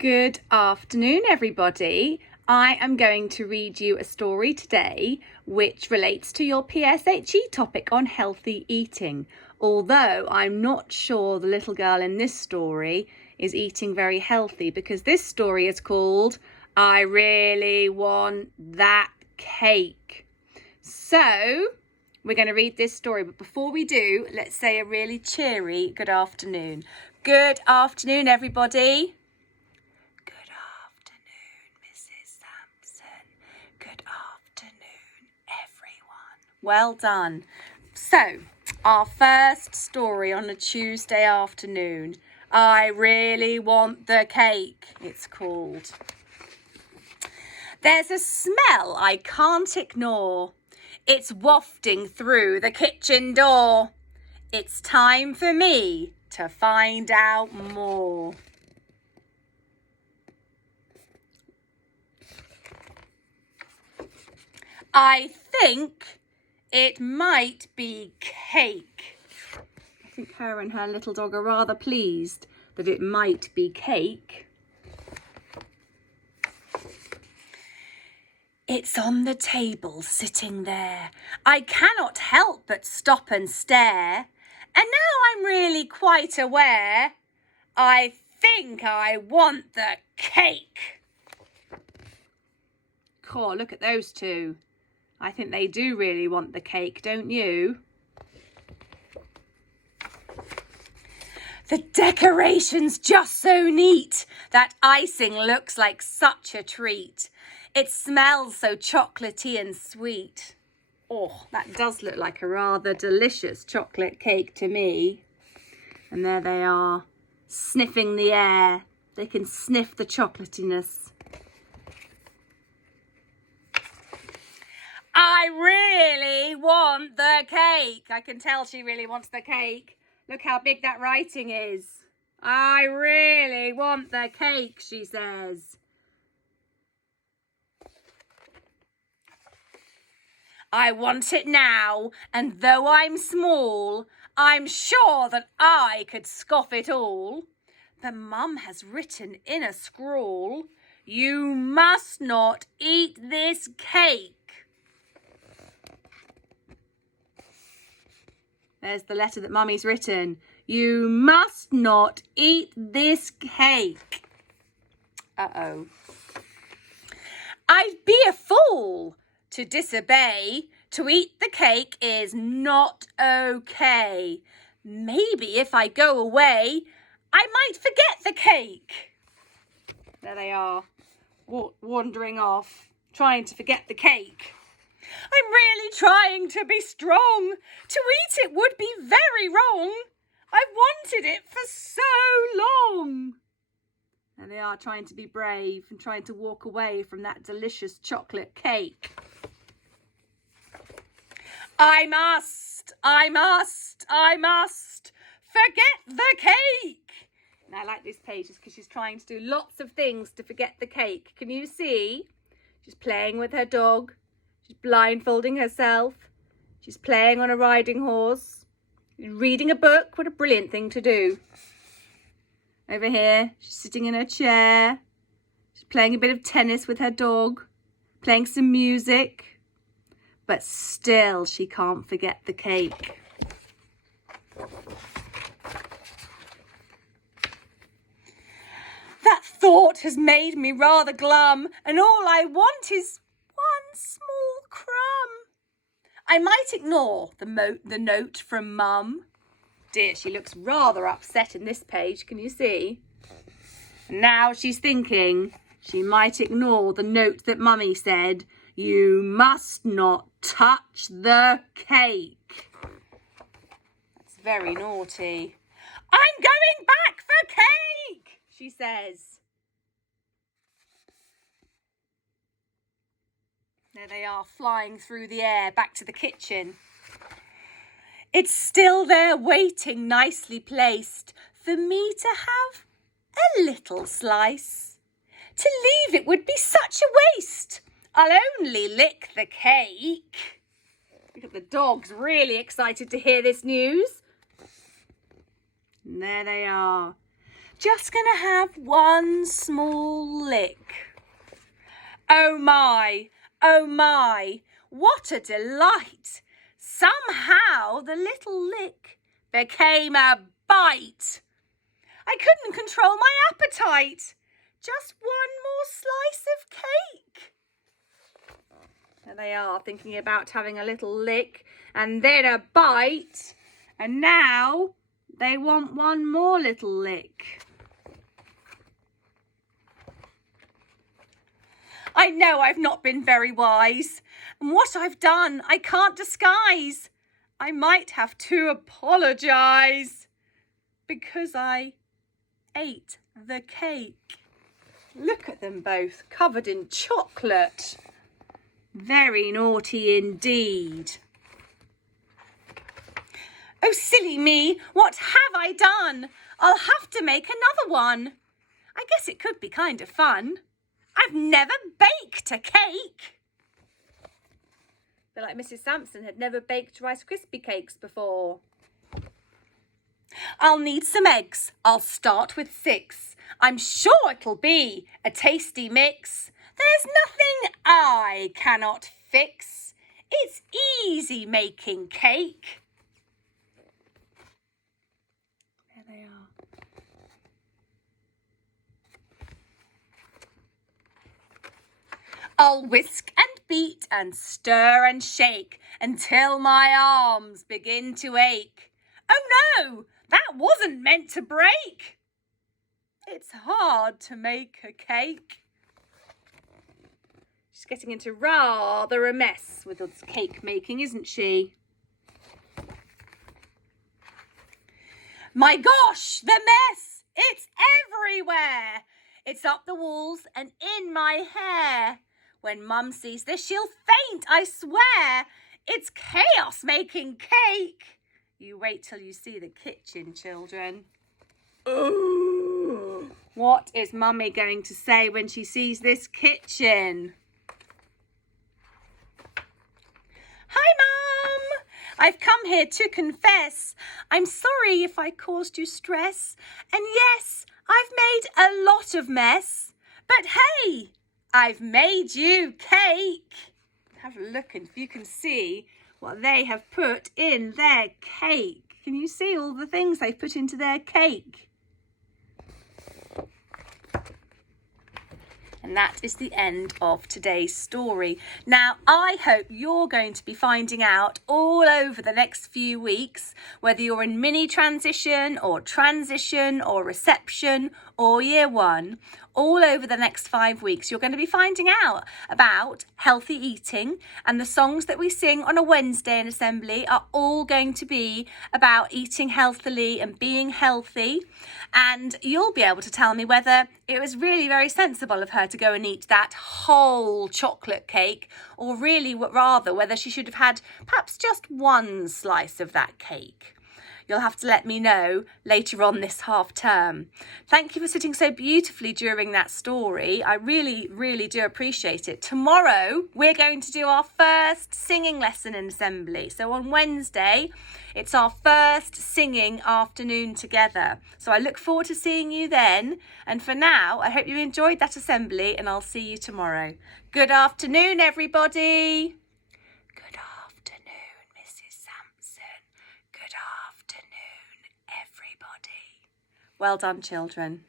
Good afternoon, everybody. I am going to read you a story today which relates to your PSHE topic on healthy eating. Although I'm not sure the little girl in this story is eating very healthy, because this story is called I Really Want That Cake. So we're going to read this story, but before we do, let's say a really cheery good afternoon. Good afternoon, everybody. Good afternoon, Mrs. Samson. Good afternoon, everyone. Well done. So, our first story on a Tuesday afternoon. I Really Want the Cake, it's called. There's a smell I can't ignore. It's wafting through the kitchen door. It's time for me to find out more. I think it might be cake. I think her and her little dog are rather pleased that it might be cake. It's on the table, sitting there. I cannot help but stop and stare. And now I'm really quite aware. I think I want the cake. Cool, look at those two. I think they do really want the cake, don't you? The decoration's just so neat. That icing looks like such a treat. It smells so chocolatey and sweet. Oh, that does look like a rather delicious chocolate cake to me. And there they are, sniffing the air. They can sniff the chocolatiness. I really want the cake. I can tell she really wants the cake. Look how big that writing is. I really want the cake, she says. I want it now, and though I'm small, I'm sure that I could scoff it all. But Mum has written in a scrawl, you must not eat this cake. There's the letter that Mummy's written. You must not eat this cake. Uh-oh. I'd be a fool to disobey. To eat the cake is not okay. Maybe if I go away, I might forget the cake. There they are, wandering off, trying to forget the cake. I'm really trying to be strong. To eat it would be very wrong. I've wanted it for so long. And they are trying to be brave and trying to walk away from that delicious chocolate cake. I must forget the cake. And I like this page just because she's trying to do lots of things to forget the cake. Can you see? She's playing with her dog. She's blindfolding herself. She's playing on a riding horse. She's reading a book. What a brilliant thing to do. Over here, she's sitting in her chair. She's playing a bit of tennis with her dog. Playing some music. But still, she can't forget the cake. That thought has made me rather glum, and all I want is one small crumb. I might ignore the note from Mum. Dear, she looks rather upset in this page, can you see? Now she's thinking she might ignore the note that Mummy said, you must not touch the cake. That's very naughty. I'm going back for cake, she says. There they are, flying through the air, back to the kitchen. It's still there waiting, nicely placed, for me to have a little slice. To leave it would be such a waste. I'll only lick the cake. Look at the dogs, really excited to hear this news. And there they are. Just gonna have one small lick. Oh my, what a delight. Somehow the little lick became a bite. I couldn't control my appetite. Just one more slice of cake. There they are, thinking about having a little lick and then a bite. And now they want one more little lick. I know I've not been very wise, and what I've done I can't disguise. I might have to apologise because I ate the cake. Look at them both, covered in chocolate. Very naughty indeed. Oh, silly me, what have I done? I'll have to make another one. I guess it could be kind of fun. I've never baked a cake. But like Mrs. Samson had never baked Rice Krispie cakes before. I'll need some eggs. I'll start with 6. I'm sure it'll be a tasty mix. There's nothing I cannot fix. It's easy making cake. There they are. I'll whisk and beat and stir and shake until my arms begin to ache. Oh no, that wasn't meant to break. It's hard to make a cake. She's getting into rather a mess with this cake making, isn't she? My gosh, the mess! It's everywhere! It's up the walls and in my hair. When Mum sees this, she'll faint, I swear. It's chaos making cake. You wait till you see the kitchen, children. Ooh. What is Mummy going to say when she sees this kitchen? Hi, Mum. I've come here to confess. I'm sorry if I caused you stress. And yes, I've made a lot of mess. But hey, I've made you cake. Have a look and if you can see what they have put in their cake. Can you see all the things they've put into their cake? And that is the end of today's story. Now, I hope you're going to be finding out all over the next few weeks, whether you're in mini transition or reception or year 1, all over the next 5 weeks, you're going to be finding out about healthy eating, and the songs that we sing on a Wednesday in assembly are all going to be about eating healthily and being healthy. And you'll be able to tell me whether it was really very sensible of her to go and eat that whole chocolate cake, or really rather whether she should have had perhaps just one slice of that cake. You'll have to let me know later on this half term. Thank you for sitting so beautifully during that story. I really, really do appreciate it. Tomorrow, we're going to do our first singing lesson in assembly. So on Wednesday, it's our first singing afternoon together. So I look forward to seeing you then. And for now, I hope you enjoyed that assembly and I'll see you tomorrow. Good afternoon, everybody. Good afternoon, Mrs. Samson. Good afternoon, everybody. Well done, children.